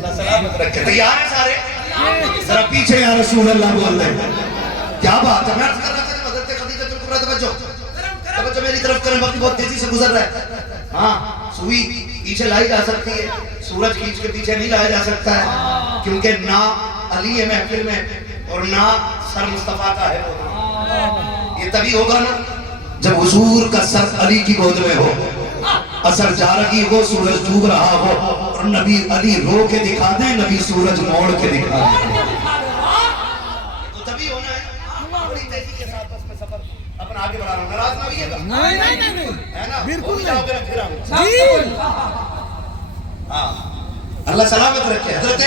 اللہ سلامت رکھے. تیار ہیں سارے؟ ذرا پیچھے یا رسول اللہ بول رہے ہیں. کیا بات ہے. میں عرض کر رہا تھا کہ حضرت خدیجہ الکبریٰ توجہ میری طرف کریں. وقت بہت تیزی سے گزر رہا ہے. ہاں سوئی پیچھے لائی جا سکتی ہے, سورج کھینچ کے پیچھے نہیں لایا جا سکتا ہے, کیونکہ نہ علی ہے محفل میں اور نہ سر مصطفیٰ کا ہے. یہ تبھی ہوگا نا جب حضور کا سر علی کی گود میں ہو, اثر جا رہی ہو, سورج ڈوب رہا ہو, اور نبی علی رو کے دکھا دیں, نبی سورج موڑ کے دکھا دیں. تو تبھی ہونا ہے. بڑی تیزی کے ساتھ بس میں سفر اپنا آگے بڑھا رہا ہوں. ناراض نہ ہوئیے گا. نہیں ہے نا, بالکل نہیں. ہاں اللہ سلامت رکھے. حضرت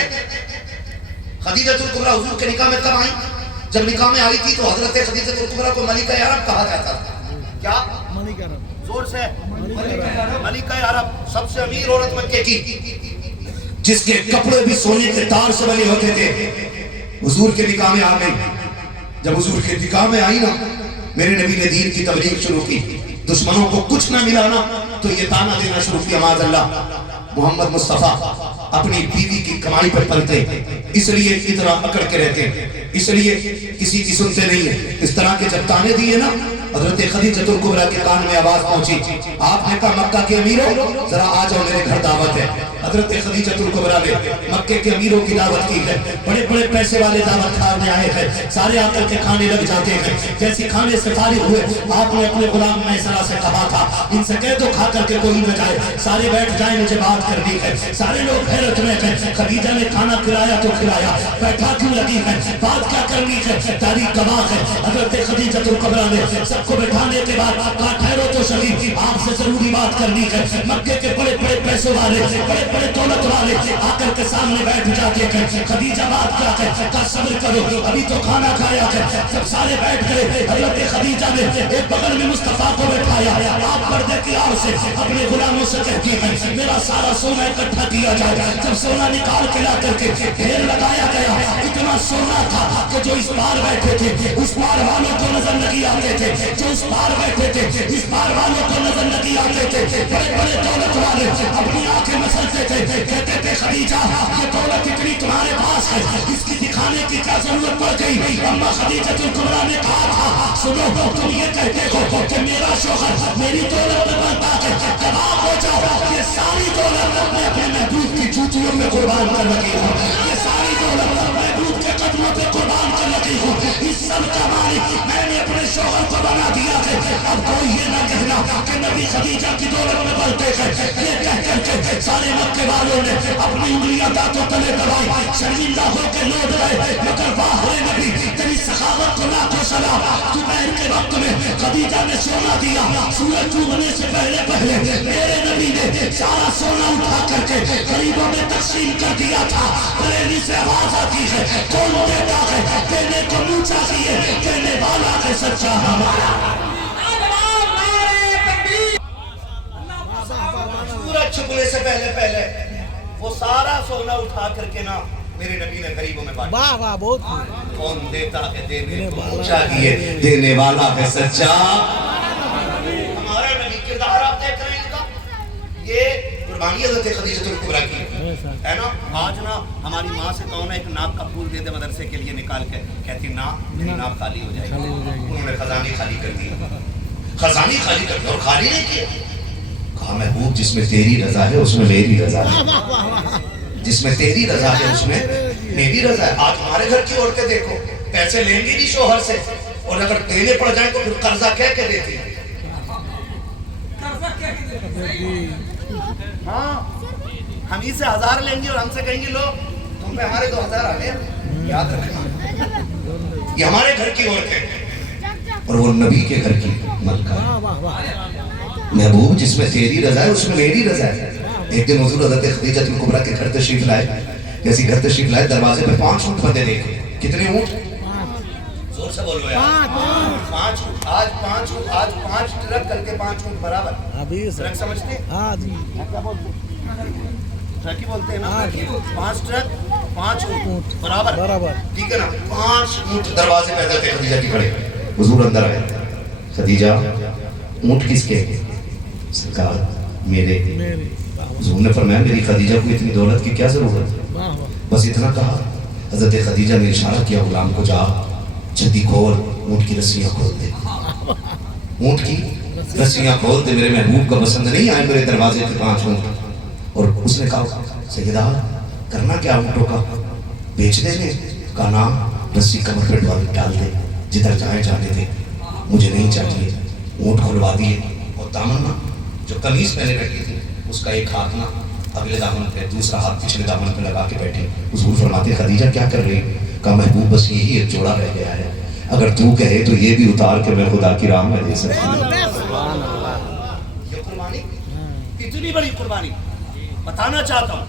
خدیجہ الکبریٰ حضور کے نکاح میں کب آئیں؟ جب نکاح میں آئی تھی تو حضرت خدیجہ الکبریٰ کو ملکہ عرب کہا جاتا تھا. کیا؟ ملکہ عرب. زور سے. ملکہ عرب, سب سے امیر عورت مکے کی, جس کے کپڑے بھی سونے کے تار سے بنے ہوتے تھے. حضور کے نکاح میں آ گئی. جب حضور کے نکاح میں آئی نا, میرے نبی نے دین کی تبلیغ شروع کی. دشمنوں کو کچھ نہ ملا نا تو یہ تانا دینا شروع کیا, معاذ اللہ محمد مصطفیٰ اپنی بیوی کی کمائی پر پلتے, اس لیے اتنا اکڑ کے رہتے, اس لیے کسی کی سنتے نہیں ہیں. اس طرح کے جب تانے دیے نا, حضرت خدیجہ الکبریٰ کے کان میں آواز پہنچی. آپ نے کہا مکہ کے امیروں ذرا آ جاؤ, میرے گھر دعوت ہے. حضرت خدیجہ الکبریٰ نے مکے کے امیروں کی دعوت کی ہے. بڑے بڑے پیسے والے دعوت کھانے آئے ہیں, سارے آ کر کے کھانے لگ جاتے ہیں. جیسی کھانے سے فارغ ہوئے, آپ نے اپنے غلام میسرہ سے کہا تھا ان سے کہہ دو کھا کر کے کوئی نہ جائے, سارے بیٹھ جائیں, مجھے بات کرنی ہے. سارے لوگ حیرت میں ہیں. خدیجہ نے کھانا کھلایا تو کھلایا, بیٹھا کیوں لگی ہے, بات کیا کرنی ہے, تاریخ گواہ ہے. حضرت خدیجہ الکبریٰ نے سب کو بٹھانے کے بعد کہا ٹھہرو تو صحیح, آپ سے ضروری بات کرنی ہے. مکے کے بڑے بڑے پیسوں والے, بڑے بڑے دولت والے آ کر کے سامنے بیٹھ جاتے ہیں. خدیجہ بات کیا ہے, کہا صبر کرو, ابھی تو کھانا کھایا ہے. جب سارے بیٹھ گئے, حضرت خدیجہ نے ایک بغل میں مصطفیٰ کو بٹھایا. آپ پردے کی آڑ سے اپنے غلاموں سے کہتی ہیں میرا سارا سونا اکٹھا کیا جائے. جب سونا نکال کے لا کر کے ڈھیر لگایا گیا, اتنا سونا تھا کہ جو اس پار بیٹھے تھے اس پار والوں کو نظر نہیں آتے تھے, جو اس پار بیٹھے تھے اس پار والوں کو نظر نہیں آتے تھے. بڑے بڑے دولت والے اپنی آنکھیں مسلتے تھے, کہتے تھے خدیجہ یہ دولت اتنی تمہارے پاس ہے, اس کی دکھانے کی کیا ضرورت پڑ گئی. اما خدیجہ الکبریٰ نے کہا تھا سنو, تم یہ کہتے ہو کہ میرا شوہر میری دولت میں بنتا ہے, گواہ ہو جاؤ یہ ساری دولت میں اپنے محبوب کی جوتیوں میں قربان کر لگی ہوں, یہ ساری دولت محبوب کے قدموں پہ قربان کر لگی ہوں. اس سب کا مالک میں نے اپنے شوہر کو بنا دیا ہے. اب کوئی یہ نہ کہنا کہ نبی خدیجہ کی دولت میں بلتے ہیں. یہ کہہ کر کے سارے مکے والوں نے اپنی انگلیاں دانتوں تلے دبائی, شرمندہ ہو کے لوٹ رہے. مگر واہ نبی تیری سخاوت کو لاکھوں سلام. دوپہر کے وقت میں خدیجہ نے سونا دیا, سورج ڈوبنے سے پہلے پہلے میرے نبی نے سارا سونا اٹھا کر کے غریبوں میں تقسیم کر دیا تھا. بریلی سے آواز آتی ہے کون دیتا ہے, دینے کو منہ چاہیے, دینے والا ہے سچا ہمارا. سورج چھپنے سے پہلے پہلے وہ سارا سونا اٹھا کر کے نا میرے نبی نے غریبوں میں بانٹا. واہ واہ, بہت کون دیتا ہے, دینے کو چاہیے, دینے والا ہے سچا. ہمارا نبی کردار آپ دیکھ رہے ہیں, کا یہ قربانی حضرت خدیجہ الکبریٰ کی ہے نا. آج نا ہماری ماں سے کہو نا ایک ناک کا پھول دے دے مدرسے کے لیے نکال کے, کہتی نا میری ناک خالی ہو جائے گی. انہوں نے خزانے خالی کر دیا, خزانے خالی کر دیا اور خالی نہیں کیا. کہا محبوب جس میں تیری رضا ہے اس میں میری رضا ہے, جس میں تیری رضا ہے اس میں میری رضا ہے. آج ہمارے گھر کی عورتیں دیکھو, پیسے لیں گی نہیں شوہر سے, اور اگر دینے پڑ جائیں تو پھر قرضہ کہہ کے دیتی ہیں. ہاں ہم ہی سے 1000 لیں گی اور ہم سے کہیں گی لو تم پہ ہمارے 2000 آ گئے. یاد رکھنا یہ ہمارے گھر کی عورتیں اور وہ نبی کے گھر کی ملکہ. محبوب جس میں تیری رضا ہے اس میں میری رضا ہے. ایک دن حضور حضرت خدیجہ الکبریٰ کے گھر تشریف لائے. جیسی گھر تشریف لائے, دروازے پہ 5 اونٹ بندے دیکھے. کتنے اونٹ؟ زور سے بولو یار. 5 اونٹ. آج 5 ٹرک کر کے 5 اونٹ برابر. ٹرک سمجھتے ہیں؟ کیا بولتے ہیں؟ ٹرک ہی بولتے ہیں نا. 5 ٹرک 5 اونٹ برابر. ٹھیک ہے نا. 5 اونٹ دروازے پہ حضرت خدیجہ کی کھڑے. حضور اندر آئے. خدیجہ اونٹ کس کے؟ سرکار میرے. حضور نے فرمایا میری خدیجہ کو اتنی دولت کی کیا ضرورت ہے, بس اتنا کہا، حضرت خدیجہ نے اشارہ کیا غلام کو، جا چھتی کھول، اونٹ کی رسیاں کھول دے، اونٹ کی رسیاں کھول دے، میرے محبوب کا پسند نہیں آئے میرے دروازے کے 5 اونٹ۔ اور اس نے کہا سیدہ کرنا کیا اونٹوں کا، بیچ دینے؟ کہا نا، رسی کمر پہ ڈال دے، جدھر جائیں جانے دے، مجھے نہیں چاہیے۔ اونٹ کھلوا دیے، اور دامن نا جو قمیص پہنے بیٹھی تھی اس کا ایک ہاتھ نا اگلے دامن پہ، دوسرا ہاتھ پچھلے دامن پہ لگا کے بیٹھے۔ حضور فرماتے خدیجہ کیا کر رہی؟ کہا محبوب بس یہی ایک جوڑا رہ گیا ہے، اگر تو کہے تو یہ بھی اتار کے میں خدا کی راہ میں دے سکتی ہوں۔ یہ قربانی کتنی بڑی قربانی، بتانا چاہتا ہوں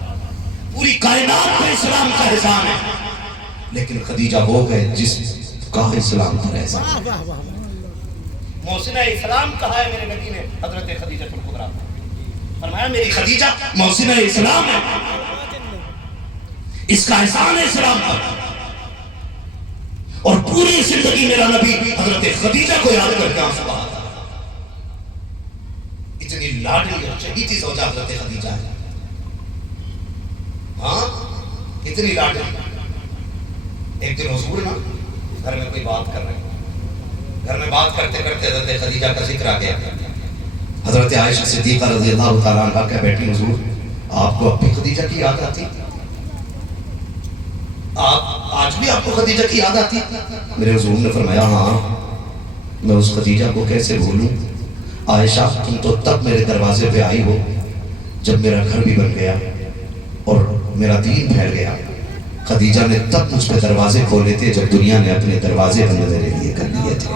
پوری کائنات میں اسلام کا احسان ہے، لیکن خدیجہ وہ ہے جس کا اسلام پر احسان۔ محسنہ اسلام کہا ہے میرے نبی نے حضرت خدیجہ الکبریٰ، فرمایا میری خدیجہ محسنہ اسلام ہے، اس کا احسان ہے اسلام پر۔ اور پوری زندگی میرا نبی حضرت خدیجہ کو یاد کر کے آنسو بہاتا، اتنی لاڈلی اور چہیتی زوجہ حضرت خدیجہ ہے، ہاں اتنی لاڈلی۔ ایک دن حضور نا گھر میں کوئی بات کر رہے ہیں، گھر میں بات کرتے کرتے حضرت خدیجہ کا ذکر آ گیا۔ حضرت عائشہ صدیقہ رضی اللہ تعالیٰ عنہ کہہ بیٹھی حضور آپ کو اب بھی خدیجہ کی یاد آتی؟ آج بھی آپ کو خدیجہ کی یاد آتی؟ میرے حضور نے فرمایا ہاں، میں اس خدیجہ کو کیسے بھولوں؟ عائشہ تم تو تب میرے دروازے پہ آئی ہو جب میرا گھر بھی بن گیا اور میرا دین پھیل گیا۔ خدیجہ نے تب مجھ پہ دروازے کھولے تھے جب دنیا نے اپنے دروازے بند میرے لیے کر لیے تھے۔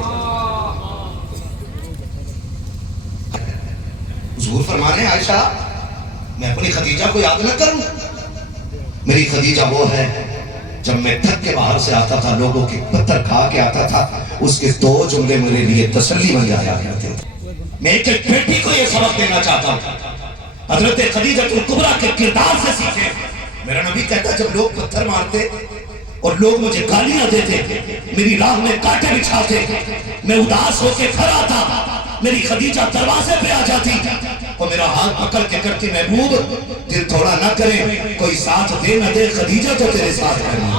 حضور فرما رہے ہیں عائشہ میں اپنی خدیجہ کو یاد نہ کروں؟ میری خدیجہ وہ ہے جب میں تھک کے باہر سے آتا تھا، لوگوں کے پتھر کھا کے آتا تھا، اس کے 2 جملے میرے لیے تسلی بن جایا کرتے تھے۔ میں ایک ایک بیٹی کو یہ سبق دینا چاہتا ہوں، حضرت خدیجہ الکبریٰ کے کردار سے سیکھیں۔ میرا نبی کہتا جب لوگ پتھر مارتے اور لوگ مجھے گالیاں دیتے، میری راہ میں کانٹے بچھاتے، میں اداس ہو کے گھر آتا، میری خدیجہ دروازے پہ آ جاتی اور میرا ہاتھ پکڑ کے کرتی محبوب دل تھوڑا نہ کرے، کوئی ساتھ دے نہ دے خدیجہ تو تیرے ساتھ کرنی۔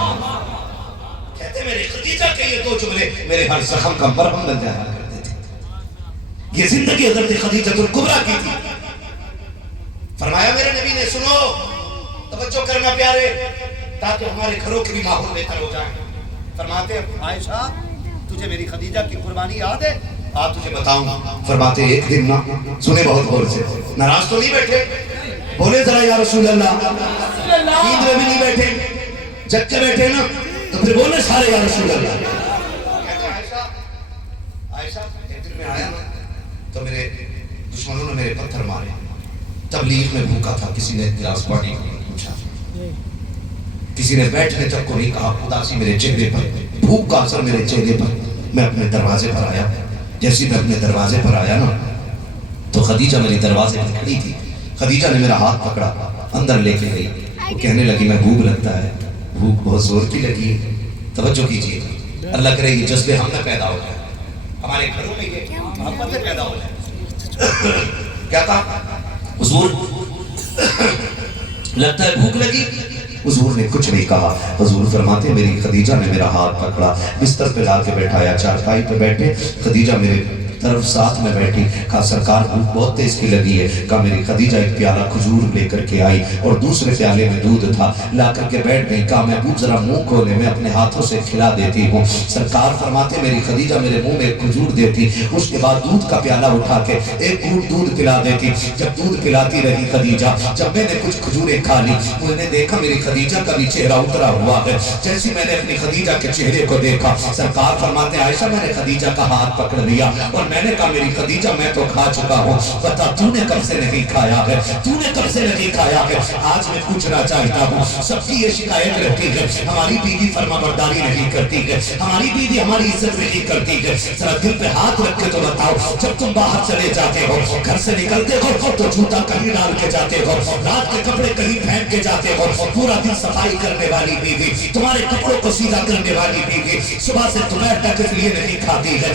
کہتے میرے خدیجہ کے یہ 2 جملے میرے ہر زخم کا مرہم بن جایا کرتے تھے۔ یہ زندگی حضرت خدیجہ الکبریٰ کی تھی۔ فرمایا میرے نبی نے سنو، توجہ کرنا پیارے، تاکہ ہمارے گھروں کے بھی ماحول بہتر ہو جائے۔ فرماتے عائشہ تجھے میری خدیجہ کی قربانی یاد ہے؟ آپ تجھے بتاؤں۔ فرماتے ایک دن نا، سنے بہت غور سے، ناراض تو نہیں بیٹھے؟ بولے ذرا یا رسول اللہ، نیند میں بھی نہیں بیٹھے، جگ کے بیٹھے نا، تو پھر بولے سارے یا رسول اللہ۔ کہتے عائشہ ایک دن میں آیا نا تو میرے دشمنوں نے میرے پتھر مارے، تبلیغ میں بھوکا تھا، کسی نے گلاس پانی کو نہیں پوچھا، کسی نے بیٹھنے تک کو نہیں کہا، اداسی میرے چہرے پر، بھوک کا اثر میرے چہرے پر۔ میں اپنے دروازے پر آیا، جیسے میں اپنے دروازے پر آیا نا تو خدیجہ میری دروازے پر کھڑی تھی۔ خدیجہ نے میرا ہاتھ پکڑا، اندر لے کے گئی، وہ کہنے لگی میں بھوک لگتا ہے، بھوک بہت زور کی لگی ہے۔ توجہ کیجیے، اللہ کرے یہ جذبے ہم میں پیدا ہو جائے، ہمارے گھروں میں یہ محبتیں پیدا ہو جائے۔ کیا کہا حضور؟ لگتا ہے بھوک لگی؟ حضور نے کچھ نہیں کہا۔ حضور فرماتے میری خدیجہ نے میرا ہاتھ پکڑا، بستر پہ لا کے بیٹھایا، چارپائی پہ بیٹھے، خدیجہ میرے طرف ساتھ میں بیٹھی۔ کہا سرکار بھوک بہت تیز کی لگی ہے۔ کہا میری خدیجہ ایک پیالہ کھجور لے کر کے آئی اور دوسرے پیالے میں دودھ تھا، لا کر کے بیٹھ گئی۔ کہا محبوب ذرا منہ کھولے، میں اپنے ہاتھوں سے کھلا دیتی ہوں۔ سرکار فرماتے میری خدیجہ میرے منہ میں ایک کھجور دیتی، اس کے بعد دودھ کا پیالہ اٹھا کے ایک گھونٹ دودھ پلا دیتی۔ جب دودھ پلاتی رہی خدیجہ، جب میں نے کچھ کھجوریں کھا لی، میں نے دیکھا میری خدیجہ کا بھی چہرہ اترا ہوا ہے۔ جیسے میں نے اپنی خدیجہ کے چہرے کو دیکھا، سرکار فرماتے عائشہ میں نے خدیجہ کا ہاتھ پکڑ لیا اور میں نے کہا میری خدیجہ میں تو کھا چکا ہوں، بتا تو نے کب سے نہیں کھایا ہے، تو نے کب سے نہیں کھایا ہے۔ آج میں پوچھنا چاہتا ہوں، سب کی یہ شکایت رہتی ہے ہماری بیوی فرما برداری نہیں کرتی ہے، ہماری بیوی ہماری عزت نہیں کرتی ہے۔ ذرا دل پہ ہاتھ رکھ کے تو بتاؤ، جب تم باہر چلے جاتے ہو، گھر سے نکلتے ہو تو جوتا کہیں ڈال کے جاتے ہو، رات کے کپڑے کہیں پھینک کے جاتے ہو، پورا دن صفائی کرنے والی بیوی، تمہارے کپڑوں کو سیدھا کرنے والی بیوی صبح سے دوپہر تک اس لیے نہیں کھاتی ہے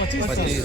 25।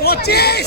25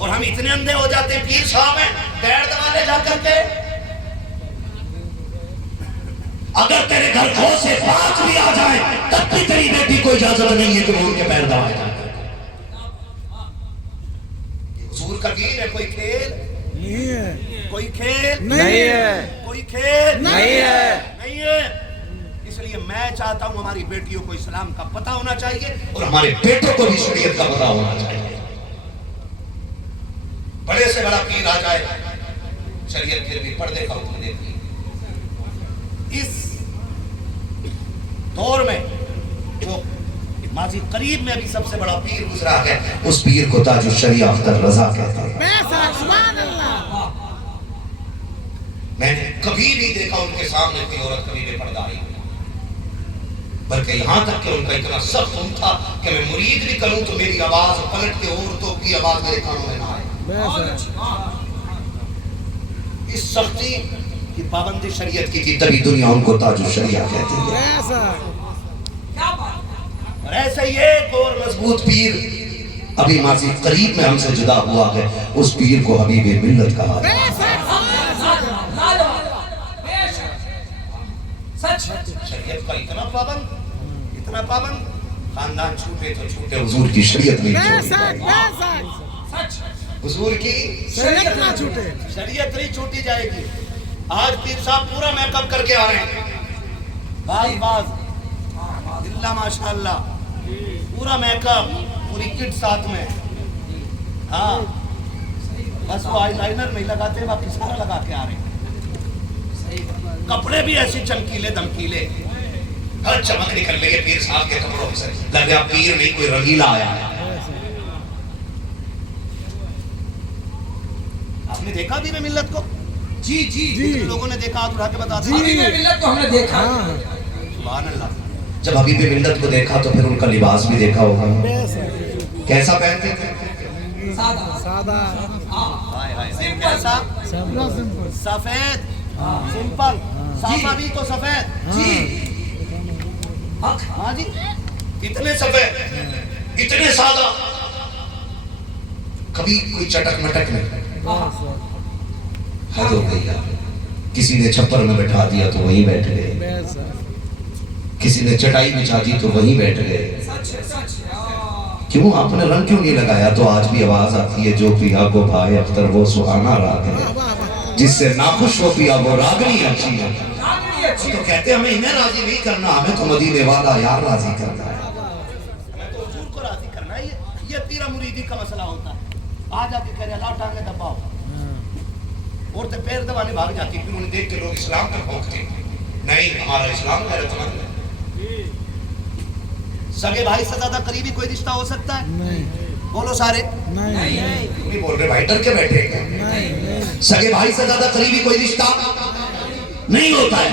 اور ہم اتنے اندھے ہو جاتے ہیں پیر صاحب ہیں پیر دبا لے جا کر کے. اگر تیرے گھر کھو سے پاک بھی آ جائے تب بھی تیری بیٹی کو اجازت نہیں ہے کہ وہ ان کے پیر دبائے جائے. حضور کا دین ہے کوئی کھیل نہیں ہے, کوئی کھیل نہیں ہے, کوئی کھیل نہیں ہے, نہیں ہے. اس لیے میں چاہتا ہوں ہماری بیٹیوں کو اسلام کا پتہ ہونا چاہیے اور ہمارے بیٹوں کو بھی شریعت کا پتہ ہونا چاہیے. بڑے سے بڑا پیر آ جائے شریعت پھر بھی پردے کا حکم دیتی ہے. اس دور میں جو ماضی قریب میں بھی سب سے بڑا پیر گزرا ہے اس پیر کو تاج الشریعہ اختر رضا کہتے ہیں. میں نے کبھی نہیں دیکھا ان کے سامنے کوئی عورت کبھی بے پردہ آئی, بلکہ یہاں تک کہ ان کا اتنا سخت خون تھا کہ میں مرید بھی کروں تو میری آواز پلٹ کے عورتوں کی آواز میرے کانوں میں نہ آئے. اس سختی کی پابندی شریعت کی تھی, تبھی دنیا ان کو تاج الشریعہ کہتی ہے. اور ایسا ہی ایک اور مضبوط پیر ابھی ماضی قریب میں ہم سے جدا ہوا ہے, اس پیر کو حبیب ملت کہا ہے. شریعت کا اتنا پابند, خاندان چھوٹے تو چھوٹے, حضور کی شریعت نہیں چھوٹی, حضور کی شریعت نہ چھوٹے, شریعت نہیں چھوٹی جائے گی. آج پیر صاحب پورا میک اپ کر کے آ رہے ہیں, باز اللہ ماشاءاللہ پورا میک اپ, پوری کٹ ساتھ میں. ہاں بس وہ آئی لائنر نہیں لگاتے, باقی سارا لگا کے آ رہے ہیں. کپڑے بھی ایسے چمکیلے دمکیلے, ہر چمک نکل رہی ہے پیر صاحب کے کپڑوں سے, لگا پیر نہیں کوئی رنگیلا آیا ہے. آپ نے دیکھا بھی ملت کو؟ جی لوگوں نے دیکھا, آپ اٹھا کے بتا دیں. حبیب ملت کو ہم نے دیکھا. سبحان اللہ. جب حبیب ملت کو دیکھا تو پھر ان کا لباس بھی دیکھا ہوگا, کیسا پہنتے تھے؟ سادہ. کیسا؟ سفید, سمپل. صحابہ بھی تو سفید. ہاں جی, اتنے سفید, اتنے سادہ, کبھی کوئی چٹک مٹک نہیں. حد ہو گئی. کسی نے چھپر میں بٹھا دیا تو وہیں بیٹھ گئے, کسی نے چٹائی بچھا دی تو وہیں بیٹھ گئے. کیوں آپ نے رنگ کیوں نہیں لگایا؟ تو آج بھی آواز آتی ہے, جو پیا کو بھائے اختر وہ سہانا راگ ہے, جس سے ناخوش ہو پیا وہ راگنی اچھی ہے. تو کہتے ہیں ہمیں انہیں راضی نہیں کرنا, ہمیں تو مدینے والا یار راضی کرنا ہے, ہمیں تو حضور کو راضی کرنا ہے. یہ تیرا مریدی کا مسئلہ ہوتا ہے. آج آ کے کہہ رہے اللہ ٹانگے دباؤ, عورتیں پیر دبانے بھاگ جاتی, پھر انہیں دیکھ کے لوگ اسلام پر بھونکتے. نہیں, ہمارا اسلام غیرت مند ہے. سگے بھائی سے زیادہ قریبی کوئی رشتہ ہو سکتا ہے؟ نہیں. بولو سارے. نہیں بول رہے بھائی, ڈر کے بیٹھے ہیں. سگے بھائی سے زیادہ قریبی کوئی رشتہ نہیں ہوتا ہے.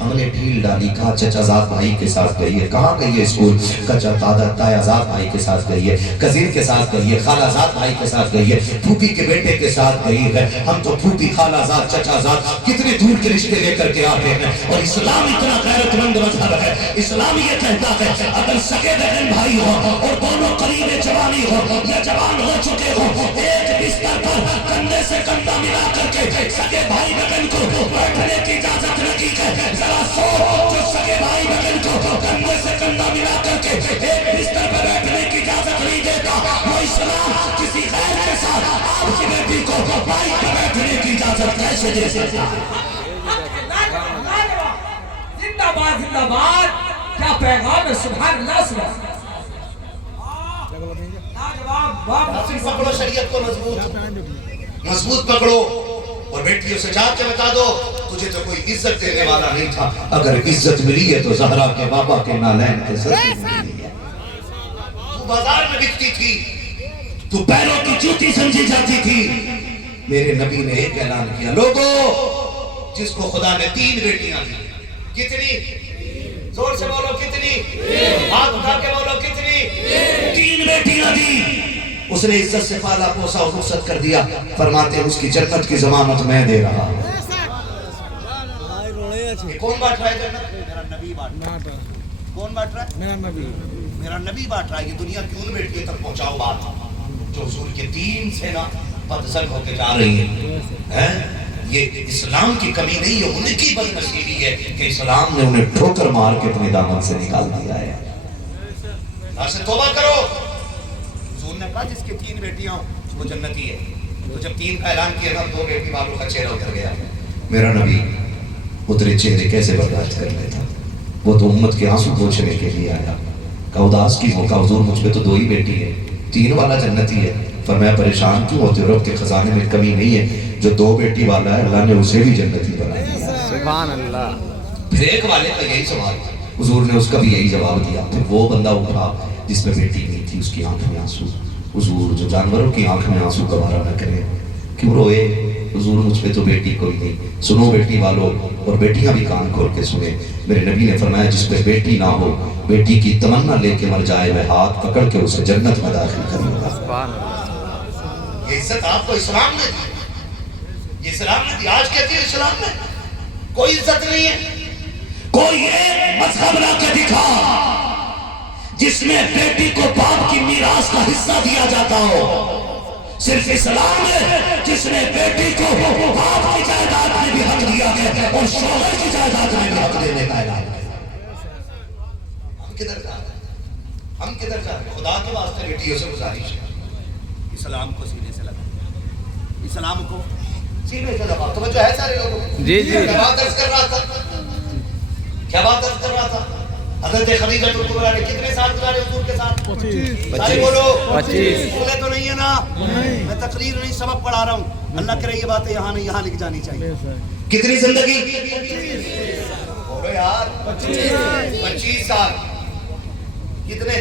ہم نے ڈھیل ڈالی, کہا چچا زاد بھائی کے ساتھ گئی ہے. کہاں گئی ہے اسکول؟ کچا تایا زاد بھائی کے ساتھ گئی ہے, کزیر کے ساتھ گئی ہے, خالہ زاد بھائی کے ساتھ گئی ہے, پھوپھی کے بیٹے کے ساتھ گئی ہے. ہم تو پھوپھی, خالہ زاد, چچا زاد کتنے دور کے رشتے لے کر کے آتے ہیں. اور اسلام اتنا غیرت مند مذہب ہے, اسلام یہ کہتا ہے اگر سگے بہن بھائی ہو اور دونوں قریب جوانی ہو یا جوان ہو چکے ہو, ایک بستر پر کندھے سے کندھا ملا کر کے سگے بھائی بہن کو بیٹھنے کی اجازت نہیں ہے. ذرا سو, جو سگے بھائی بہن کو کندھے سے کندھا ملا کر کے ایک بستر پر بیٹھنے کی اجازت نہیں دیتا, وہ اسلام کسی غیر کے ساتھ آپ کی بیٹی کو بھائی پر بیٹھنے کی اجازت کیسے دے سکتا ہے؟ زندہ باد, زندہ باد. کیا پیغام ہے, سبحان اللہ, سبحان اللہ. پکڑو شریعت کو مضبوط پکڑو, اور بیٹیوں سے جا کے بتا دو تجھے تو کوئی عزت دینے والا نہیں تھا. اگر عزت ملی ہے تو زہرا کے بابا کے نالین کے سر سے ملی ہے. تو بازار میں بکتی تھی, تو پیروں کی جوتی سمجھی جاتی تھی. میرے نبی نے ایک اعلان کیا, لوگوں جس کو خدا نے 3 بیٹیاں دی. کتنی؟ زور سے بولو کتنی؟ ہاتھ اٹھا کے بولو کتنی؟ 3 بیٹیاں دی. اس نے عزت سے پالا پوسا اور رخصت کر دیا. فرماتے ہیں اس کی جنت کی ضمانت میں دے رہا ہوں. کون بانٹ رہا ہے جنت؟ میرا نبی بانٹ رہا ہے. کون بانٹ رہا ہے؟ میرا نبی بانٹ رہا ہے. یہ دنیا کی ان بیٹیوں تک پہنچاؤ بات. جو حضور کے دین سے نا بدزن ہو کے جا رہی ہیں، یہ اسلام کی کمی نہیں ہے، ان کی بدنصیبی ہے کہ اسلام نے انہیں ٹھوکر مار کے اپنے دامن سے نکال دیا ہے۔ اللہ سے توبہ کرو۔ حضور نے کہا جس کے 3 بیٹیاں ہوں وہ جنتی ہے، تو جب 3 کا اعلان کیا تھا 2 بیٹی والوں کا چہرہ اتر گیا۔ میرا نبی اترے چہرے کیسے برداشت کر لیتا؟ وہ تو امت کے آنسو پوچھنے کے لیے آیا، کہا اداس کی موقع حضور مجھ پہ تو 2 ہی بیٹی ہے، 3 والا جنتی ہے، فرمایا پریشان کیوں ہوتے ہو؟ رب کے خزانے میں کمی نہیں ہے، جو 2 بیٹی والا ہے اللہ نے اسے بھی جنتی بنا دیا۔ سبحان اللہ۔ پھر ایک والے کا یہی سوال، حضور نے اس کا بھی یہی جواب دیا۔ پھر وہ بندہ اٹھا جس میں بیٹی نہیں تھی، اس کی آنکھ میں آنسو۔ حضور جو جانوروں کی آنکھ میں آنسو گوارا نہ کرے، کیوں روئے؟ حضور مجھ پہ تو بیٹی کوئی نہیں۔ سنو بیٹی والوں، اور بیٹیاں بھی کان کھول کے سنیں، میرے نبی نے فرمایا جس پہ بیٹی نہ ہو، بیٹی کی تمنا لے کے مر جائے، میں ہاتھ پکڑ کے اسے جنت میں داخل کروں گا۔ سبحان اللہ۔ یہ عزت آپ کو اسلام نے دی، یہ اسلام نے دی۔ آج کہتی ہے اسلام میں کوئی عزت نہیں ہے۔ کوئی ایک مذہب لا کے دکھا جس میں بیٹی کو باپ کی میراث کا حصہ دیا جاتا ہو۔ صرف اسلام ہے جس نے بیٹی کو باپ کی جائیداد میں بھی حق دیا ہے اور شوہر کی جائیداد میں بھی حق دینے کا اعلان ہے۔ ہم کدھر جا رہے ہیں؟ ہم کدھر جا رہے ہیں؟ خدا کے واسطے بیٹیوں سے گزارش ہے، اسلام کو سینے سے لگا، اسلام کو سینے سے لگا۔ توجہ ہے سارے لوگوں کو؟ جی جی۔ کیا بات درس کر رہا تھا؟ کیا بات درس کر رہا تھا؟ حضرت خدیجہ کبریٰ نے کتنے سال گزارے حضور کے ساتھ؟ 25 بولو 25 بولے تو نہیں ہے نا، میں تقریر نہیں سبق پڑھا رہا ہوں۔ اللہ کرے یہ باتیں یہاں نہیں، یہاں لکھ جانی چاہیے۔ کتنی زندگی؟ بولو یار 25 سال۔ کتنے؟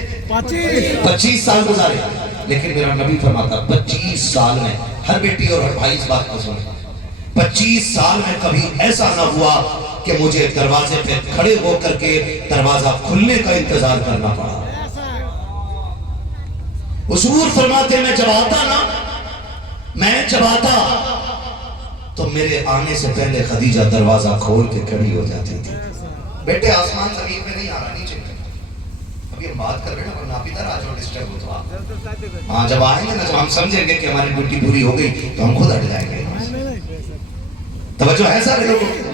25 سال گزارے۔ لیکن میرا نبی فرماتا 25 سال میں، ہر بیٹی اور ہر بھائی اس بات کو سنے، 25 سال میں کبھی ایسا نہ ہوا کہ مجھے دروازے پہ کھڑے ہو کر کے دروازہ کھلنے کا انتظار کرنا پڑا۔ حضور فرماتے میں جب آتا تو میرے آنے سے پہلے خدیجہ دروازہ کھول کے کھڑی ہو جاتی تھی۔ بیٹے آسمان زمین میں نہیں آ رہا، نیچے میں، ابھی ہم بات کر رہے ہیں نا، ورنہ آپ ادھر آ جاؤ، ڈسٹرب ہو تو آپ۔ ہاں جب آئیں گے نا، جب ہم سمجھیں گے کہ ہماری ڈیوٹی پوری ہو گئی تو ہم خود ہٹ جائیں گے۔ توجہ ہے سارے لوگوں کو؟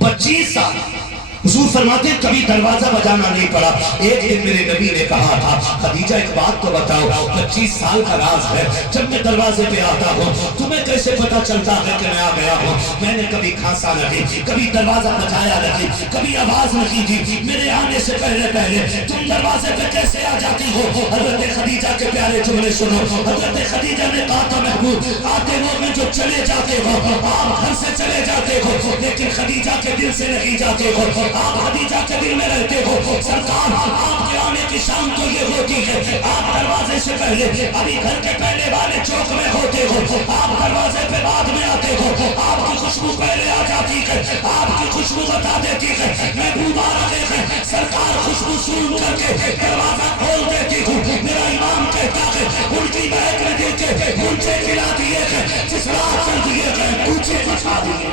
25 سال حضور فرماتے ہیں کبھی دروازہ بجانا نہیں پڑا۔ ایک دن میرے نبی نے کہا تھا خدیجہ ایک بات تو بتاؤ، 25 سال کا راز ہے، جب میں دروازے پہ آتا ہوں تمہیں کیسے پتا چلتا ہے کہ میں آ گیا ہوں؟ میں نے کبھی کھانسا نہیں، کبھی دروازہ بجایا نہیں، کبھی آواز نہیں دی، میرے آنے سے پہلے تم دروازے پہ کیسے آ جاتی ہو؟ حضرت خدیجہ کے پیارے جملے سنو۔ حضرت خدیجہ نے کہا تھا محبوب آتے ہو میں جو چلے جاتے ہو، آپ گھر سے چلے جاتے ہو لیکن خدیجہ کے دل سے نہیں جاتے ہو، آپ خدیجہ کے دل میں رہتے ہو۔ سرکار آپ کے آنے کی شام تو یہ ہوتی ہے، آپ دروازے سے پہلے ابھی گھر کے پہلے والے چوک میں ہوتے ہو، آپ دروازے پہ بعد میں آتے ہو، آپ کی خوشبو پہلے آ جاتی ہے، آپ کی خوشبو بتا دیتی ہے محبوب آ رہے ہیں۔ سرکار خوشبو سون کر کے دروازہ کھول دیتی ہوں، میرا امام کہتا ہے الٹی مہک میں دیکھ کے گنچے کھلا دیے ہیں، جس رات چل دیے ہیں گنچے بچا دیے۔